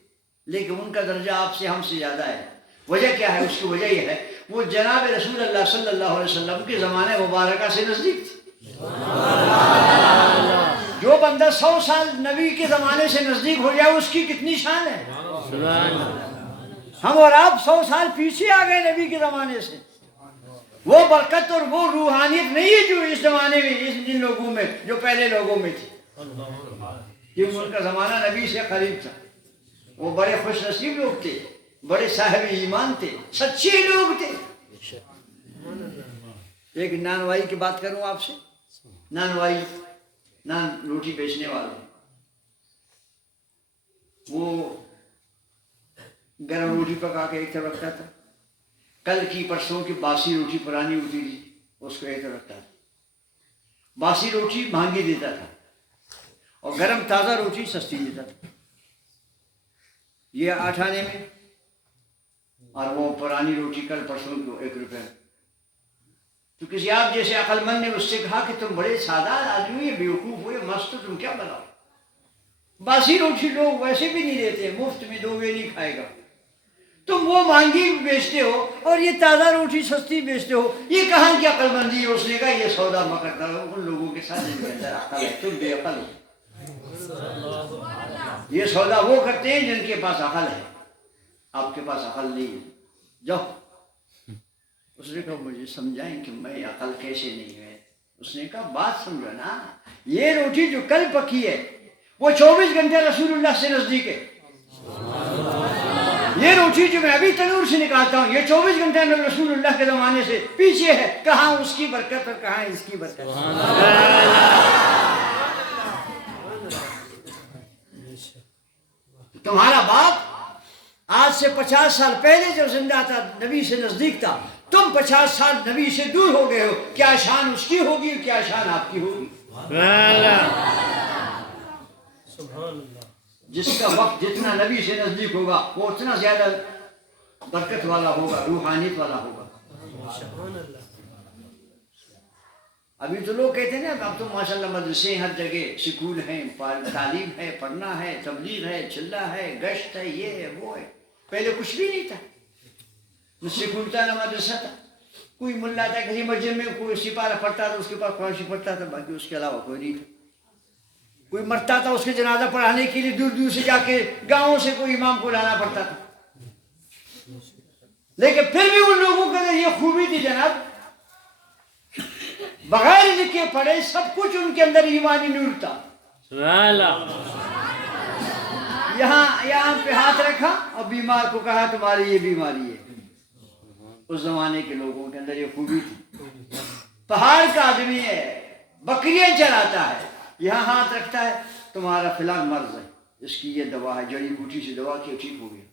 لیکن ان کا درجہ آپ سے ہم سے زیادہ ہے. وجہ کیا ہے؟ اس کی وجہ یہ ہے وہ جناب رسول اللہ صلی اللہ علیہ وسلم کے زمانے مبارکہ سے نزدیک تھی۔ جو بندہ 100 سال نبی کے زمانے سے نزدیک ہو جائے اس کی کتنی شان ہے۔ ہم اور آپ 100 سال پیچھے آ گئے نبی کے زمانے سے۔ وہ برکت اور وہ روحانیت نہیں ہے جو اس زمانے میں جن لوگوں میں جو پہلے لوگوں میں تھی، کیونکہ ان کا زمانہ نبی سے قریب تھا۔ وہ بڑے خوش نصیب لوگ تھے، بڑے صاحب ایمان تھے، سچے لوگ تھے۔ ایک نانوائی کی بات کروں آپ سے، نانوائی نان روٹی بیچنے والے، وہ گرم روٹی پکا کے ایک طرف رکھتا تھا، کل کی پرسوں کی باسی روٹی پرانی ہوتی تھی اس کو ایک طرف رکھتا تھا۔ باسی روٹی مہنگی دیتا تھا اور گرم تازہ روٹی سستی دیتا تھا، یہ 8 آنے میں، اور وہ پرانی روٹی کل پرسوں کو 1 روپے۔ تو کسی آپ جیسے عقل مند نے اس سے کہا کہ تم بڑے سادہ آدمی ہیں، بیوقوف ہوئے، مست ہو، تم کیا بناؤ؟ باسی روٹی لوگ ویسے بھی نہیں دیتے، مفت میں دو گے نہیں کھائے گا، تم وہ مہنگی بیچتے ہو اور یہ تازہ روٹی سستی بیچتے ہو، یہ کہاں کی عقل مندی ہے؟ اس نے کہا یہ سودا میں کرتا ہوں ان لوگوں کے ساتھ جن کے اندر عقل ہے، تم بے عقل ہو۔ یہ سودا وہ کرتے ہیں جن کے پاس عقل ہے، آپ کے پاس عقل نہیں ہے، جاؤ۔ اس نے کہا مجھے سمجھائیں کہ میں عقل کیسے نہیں ہے؟ اس نے کہا بات سمجھو نا، یہ روٹی جو کل پکی ہے وہ 24 گھنٹے رسول اللہ سے نزدیک ہے، یہ روٹی جو میں ابھی تنور سے نکالتا ہوں یہ 24 گھنٹے رسول اللہ کے زمانے سے پیچھے ہے، کہاں اس کی برکت اور کہاں اس کی برکت۔ تمہارا باپ آج سے 50 سال پہلے جب زندہ تھا نبی سے نزدیک تھا، تم 50 سال نبی سے دور ہو گئے ہو، کیا شان اس کی ہوگی، کیا شان آپ کی ہوگی؟ جس کا وقت جتنا نبی سے نزدیک ہوگا وہ اتنا زیادہ برکت والا ہوگا، روحانیت والا ہوگا۔ ابھی تو لوگ کہتے ہیں نا اب تو ماشاءاللہ مدرسے ہر جگہ، سکول ہیں، تعلیم ہے، پڑھنا ہے، تبلیغ ہے، چلہ ہے، گشت ہے، یہ ہے وہ ہے۔ پہلے کچھ بھی نہیں تھا، نہ سکول تھا نہ مدرسہ تھا، کوئی ملا تھا کسی مسجد میں، کوئی سپارہ پڑھتا تھا اس کے پاس قرآن شریف پڑھتا تھا، باقی اس کے علاوہ کوئی نہیں تھا۔ کوئی مرتا تھا اس کے جنازہ پڑھانے کے لیے دور دور سے جا کے گاؤں سے کوئی امام کو لانا پڑتا تھا، لیکن پھر بھی ان لوگوں کے اندر یہ خوبی تھی جناب، بغیر لکھے پڑھے سب کچھ ان کے اندر ایمانی نور تھا۔ یہاں پہ ہاتھ رکھا اور بیمار کو کہا تمہاری یہ بیماری ہے۔ اس زمانے کے لوگوں کے اندر یہ خوبی تھی۔ پہاڑ کا آدمی ہے، بکریاں چراتا ہے، یہاں ہاتھ رکھتا ہے تمہارا فلاں مرض ہے، اس کی یہ دوا ہے، جڑی بوٹی سے دوا کی ٹھیک ہو گیا۔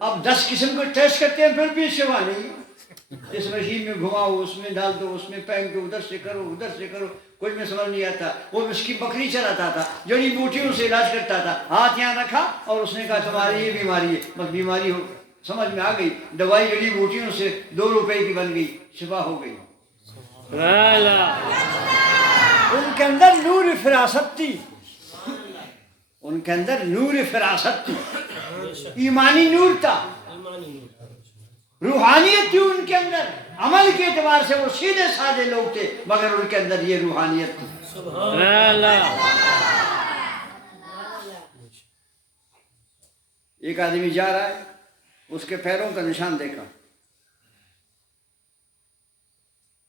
اب 10 قسم کو ٹیسٹ کرتے ہیں پھر بھی شفا نہیں، اس مشین میں گھماؤ، اس میں ڈال دو، اس میں پہن دو، ادھر سے کرو ادھر سے کرو، کچھ میں سمجھ نہیں آتا۔ وہ اس کی بکری چراتا تھا، جڑی بوٹیوں سے علاج کرتا تھا، ہاتھ یہاں رکھا اور اس نے کہا تمہاری یہ بیماری ہے، بس بیماری ہو سمجھ میں آ گئی، دوائی جڑی بوٹیوں سے 2 روپے کی بن گئی، شفا ہو گئی۔ ان کے اندر نور فراست تھی، ان کے اندر نور فراست تھی، ایمانی نور تھا، روحانیت تھی ان کے اندر۔ عمل کے اعتبار سے وہ سیدھے سادے لوگ تھے مگر ان کے اندر یہ روحانیت تھی۔ ایک آدمی جا رہا ہے، اس کے پیروں کا نشان دیکھا،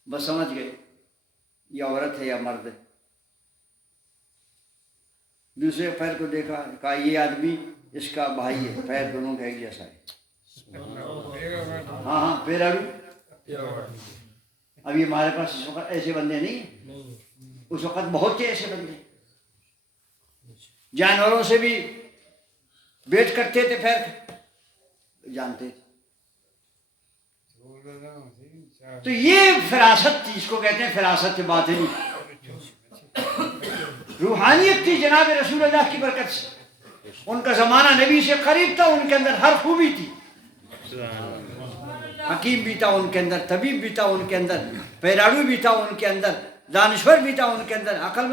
بس سمجھ گئے یہ عورت ہے یا مرد ہے۔ دوسرے پیر کو دیکھا، کہا یہ آدمی اس کا بھائی ہے، پیر دونوں کا ایک جیسا ہے۔ ہاں پیراڑو۔ اب یہ ہمارے پاس اس وقت ایسے بندے نہیں ہیں، اس وقت بہت تھے ایسے بندے، جانوروں سے بھی بیٹ کرتے تھے، پھر جانتے تھے۔ تو یہ فراست تھی، اس کو کہتے ہیں فراست باطنی، روحانیت تھی جناب رسول اللہ کی برکت سے۔ ان کا زمانہ نبی سے قریب تھا، ان کے اندر ہر خوبی تھی، حکیم بھی تھا ان کے اندر، طبیب بھی تھا ان کے اندر، پیراڑو بھی تھا ان کے اندر، دانشور بھی تھا ان کے اندر، عقل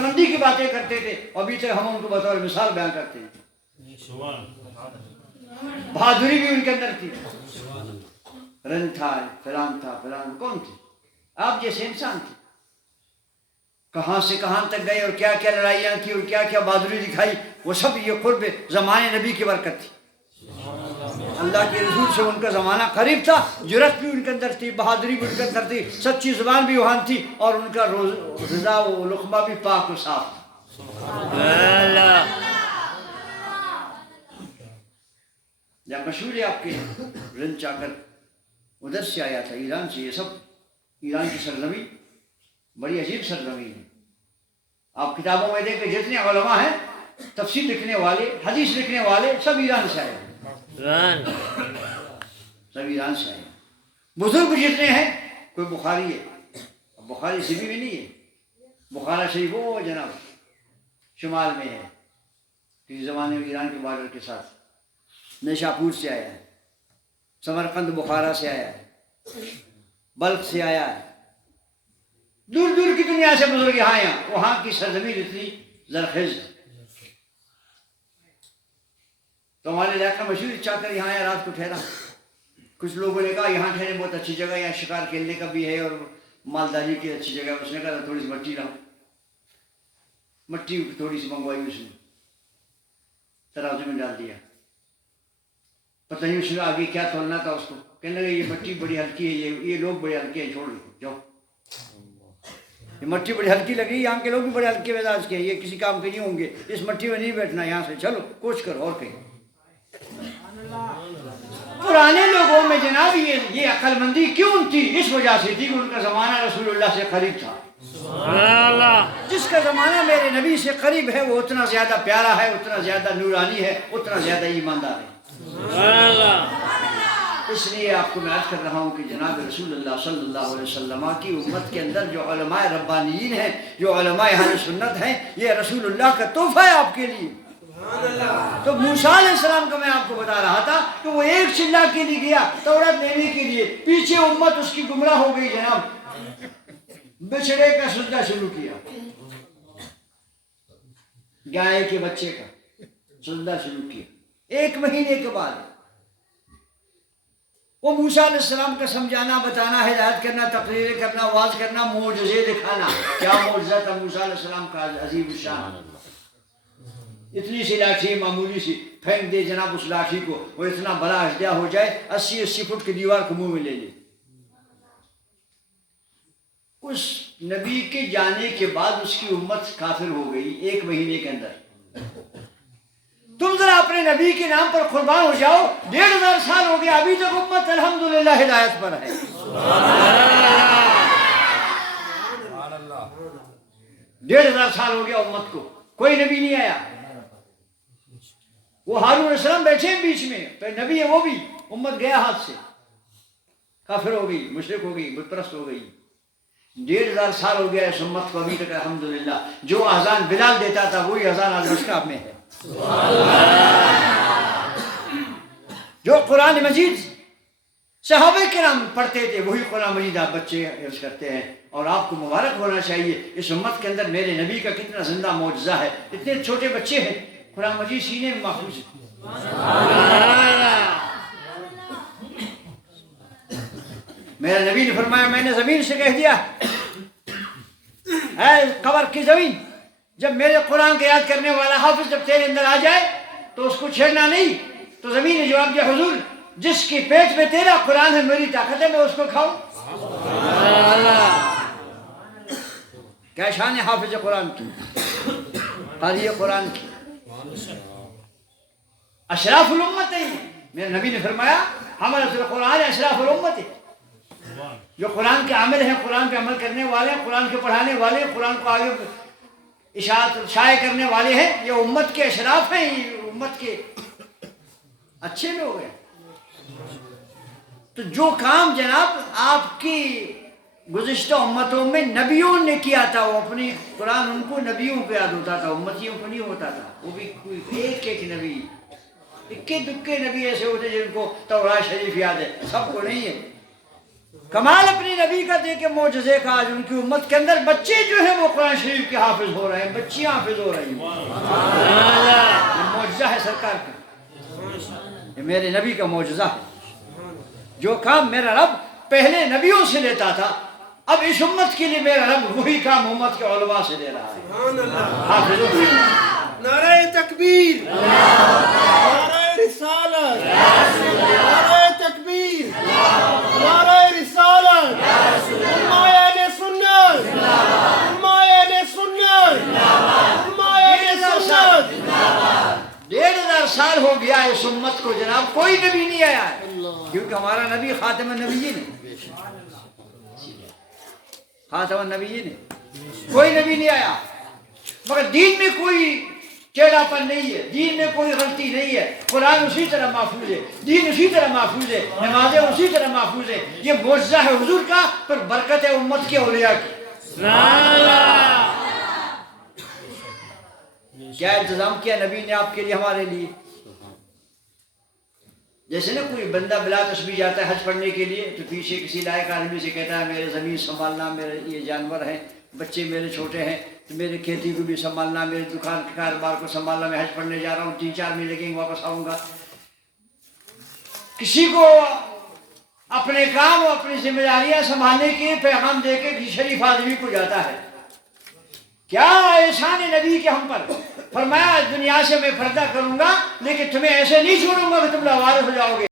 مندی کی باتیں کرتے تھے، ابھی تک ہم ان کو بطور مثال بیان کرتے ہیں۔ بہادری بھی ان کے اندر تھی. رن تھا، فلان تھا، فلان کون تھے؟ آپ جیسے انسان تھے. کہاں سے کہاں تک گئے اور کیا کیا لڑائیاں کی اور کیا کیا بہادری دکھائی، وہ سب یہ قرب زمانے نبی کی برکت تھی. اللہ کے رسول سے ان کا زمانہ قریب تھا، جرأت بھی ان کے اندر تھی، بہادری بھی ان کے اندر تھی، سچی زبان بھی وہاں تھی، اور ان کا رضا و لقمہ بھی پاک و صاف تھا. جب مشہور ہے آپ کے رن چاکر ادھر سے آیا تھا، ایران سے. یہ سب ایران کی سرزمین بڑی عجیب سرزمین ہے. آپ کتابوں میں دیکھیں جتنے علماء ہیں، تفسیر لکھنے والے، حدیث لکھنے والے، سب ایران سے آئے. سب ایران سے آئے. بزرگ جتنے ہیں، کوئی بخاری ہے، بخاری سبھی میں نہیں ہے. بخارا شریف وہ جناب شمال میں ہے، کسی زمانے میں ایران کے بارڈر کے ساتھ. نیشاپور سے آیا ہے، سمرقند بخارا سے آیا ہے، بلخ سے آیا ہے. دور دور کی دنیا سے بزرگ یہاں ہیں. وہاں کی سرزمین اتنی زرخیز. تو ہمارے علاقہ مشہور چاکر یہاں آیا، رات کو ٹھہرا. کچھ لوگوں نے کہا یہاں ٹھہرے، بہت اچھی جگہ، یہاں شکار کھیلنے کا بھی ہے اور مالداری کی اچھی جگہ. اس نے کہا تھوڑی سی مٹی لاؤ. مٹی تھوڑی سی منگوائی اس نے، ترازو میں ڈال دیا. پتہ نہیں اس نے آگے کیا تولنا تھا اس کو. کہنے لگے یہ مٹی بڑی ہلکی ہے، یہ لوگ بڑے ہلکے ہیں، چھوڑ دو جاؤ. یہ مٹی بڑی ہلکی لگ رہی ہے، یہاں کے لوگ بھی بڑے ہلکے مزاج کے ہیں، یہ کسی کام کے نہیں ہوں گے، اس مٹی میں نہیں بیٹھنا، یہاں سے چلو کوچ کرو اور کہیں. پرانے لوگوں میں جناب یہ عقل مندی کیوں تھی؟ اس وجہ سے تھی کہ ان کا زمانہ رسول اللہ سے قریب تھا. جس کا زمانہ میرے نبی سے قریب ہے وہ اتنا زیادہ پیارا ہے، اتنا زیادہ نورانی ہے، اتنا زیادہ ایماندار ہے. اس لیے آپ کو میں عرض کر رہا ہوں کہ جناب رسول اللہ صلی اللہ علیہ وسلم کی امت کے اندر جو علماء ربانیین ہیں، جو علماء اہل سنت ہیں، یہ رسول اللہ کا تحفہ ہے آپ کے لیے. تو موسیٰ علیہ السلام کا میں آپ کو بتا رہا تھا کہ وہ ایک چلہ کے لیے گیا تورات لینے کے لیے، پیچھے امت اس کی گمراہ ہو گئی جناب. بچڑے کا سجدہ شروع کیا، گائے کے بچے کا سجدہ شروع کیا. 1 مہینے کے بعد وہ موسیٰ علیہ السلام کا سمجھانا، بتانا، ہدایت کرنا، تقریریں کرنا، واز کرنا، معجزے دکھانا. کیا معجزہ تھا موسیٰ علیہ السلام کا عظیم الشان. اتنی سی لاٹھی معمولی سی پھینک دے جناب اس لاٹھی کو، وہ اتنا بڑا اژدہا ہو جائے، 80 فٹ کی دیوار کو منہ میں لے لے. اس نبی کے جانے کے بعد اس کی امت کافر ہو گئی 1 مہینے کے اندر. تم ذرا اپنے نبی کے نام پر قربان ہو جاؤ. 1500 سال ہو گیا، ابھی تک امت الحمدللہ ہدایت پر ہے. 1500 سال ہو گیا امت کو، کوئی نبی نہیں آیا. وہ ہارون علیہ السلام بیٹھے ہیں بیچ میں، تو نبی ہے وہ بھی. امت گیا ہاتھ سے، کافر ہو گئی، مشرک ہو گئی، بت پرست ہو گئی. 1500 سال ہو گیا اس امت کو، ابھی تک الحمدللہ جو اذان بلال دیتا تھا وہی اذان آج مشکاب میں ہے. جو قرآن مجید صحابہ کرام پڑھتے تھے وہی قرآن مجید آپ بچے حفظ کرتے ہیں. اور آپ کو مبارک ہونا چاہیے. اس امت کے اندر میرے نبی کا کتنا زندہ معجزہ ہے. اتنے چھوٹے بچے ہیں، قرآن مجید سینے میں محفوظ ہے. میرا نبی نے فرمایا میں نے زمین سے کہہ دیا اے قبر کی زمین، جب میرے قرآن کا یاد کرنے والا حافظ جب تیرے اندر آ جائے تو اس کو چھیڑنا نہیں. تو زمین نے جواب دیا حضور جس کی پیٹ میں تیرا قرآن ہے میری طاقت ہے میں اس کو کھاؤں. کیا شان ہے حافظ قرآن کی، قاری قرآن کی، اشراف الامت ہے. میرے نبی نے فرمایا حملۃ القرآن اشراف الامت ہے. جو قرآن کے عامل ہیں، قرآن پہ عمل کرنے والے ہیں، قرآن کے پڑھانے والے ہیں، قرآن کو آگے اشاعت شائع کرنے والے ہیں، یہ امت کے اشراف ہیں، یہ امت کے اچھے لوگ ہیں. تو جو کام جناب آپ کی گزشتہ امتوں میں نبیوں نے کیا تھا، وہ اپنی قرآن ان کو نبیوں کو یاد ہوتا تھا، امتیوں کو نہیں ہوتا تھا. وہ بھی کوئی ایک نبی، اکے دکے نبی ایسے ہوتے جن کو تورات شریف یاد ہے، سب کو نہیں ہے. کمال اپنی نبی کا دے کے معجزے کا آج ان کی امت کے اندر بچے جو ہیں وہ قرآن شریف کے حافظ ہو رہے ہیں، بچیاں حافظ ہو رہی ہیں. معجزہ ہے سرکار کا. یہ میرے نبی کا معجزہ ہے. جو کام میرا رب پہلے نبیوں سے لیتا تھا اب اس امت کے لیے میرا رب وہی کام امت کے علماء سے لے رہا ہے. حافظ نعرہ تکبیر، نعرہ رسالت، نعرہ تکبیر، نعرہ رسالت، امہ اہل سنت، امہ اہل سنت، امہ اہل سنت. 1500 سال ہو گیا اس امت کو جناب، کوئی نبی نہیں آیا ہے کیونکہ ہمارا نبی خاتم النبیین ہے. خاتم النبیین ہے، کوئی نبی نہیں آیا. مگر دین میں کوئی ٹیڑھا پن نہیں ہے، دین میں کوئی غلطی نہیں ہے. قرآن اسی طرح محفوظ ہے، دین اسی طرح محفوظ ہے، نمازیں اسی طرح محفوظ ہے. یہ معجزہ ہے حضور کا، پر برکت ہے امت کے اولیاء کی. کیا انتظام کیا نبی نے آپ کے لیے ہمارے لیے. جیسے نا کوئی بندہ بلا تسبیح جاتا ہے حج پڑھنے کے لیے تو پیچھے کسی لائق آدمی سے کہتا ہے میرے زمین سنبھالنا، میرے یہ جانور ہیں، بچے میرے چھوٹے ہیں تو میرے کھیتی کو بھی سنبھالنا، میرے دکان کے کاروبار کو سنبھالنا، میں حج پڑھنے جا رہا ہوں 3-4 مہینے لگیں گے واپس آؤں گا. کسی کو اپنے کام اور اپنی ذمہ داریاں سنبھالنے کے پیغام دے کے کسی شریف آدمی کو جاتا ہے. کیا احسان نبی کے ہم پر. فرمایا دنیا سے میں پردہ کروں گا لیکن تمہیں ایسے نہیں چھوڑوں گا کہ تم لاوارث ہو جاؤ گے.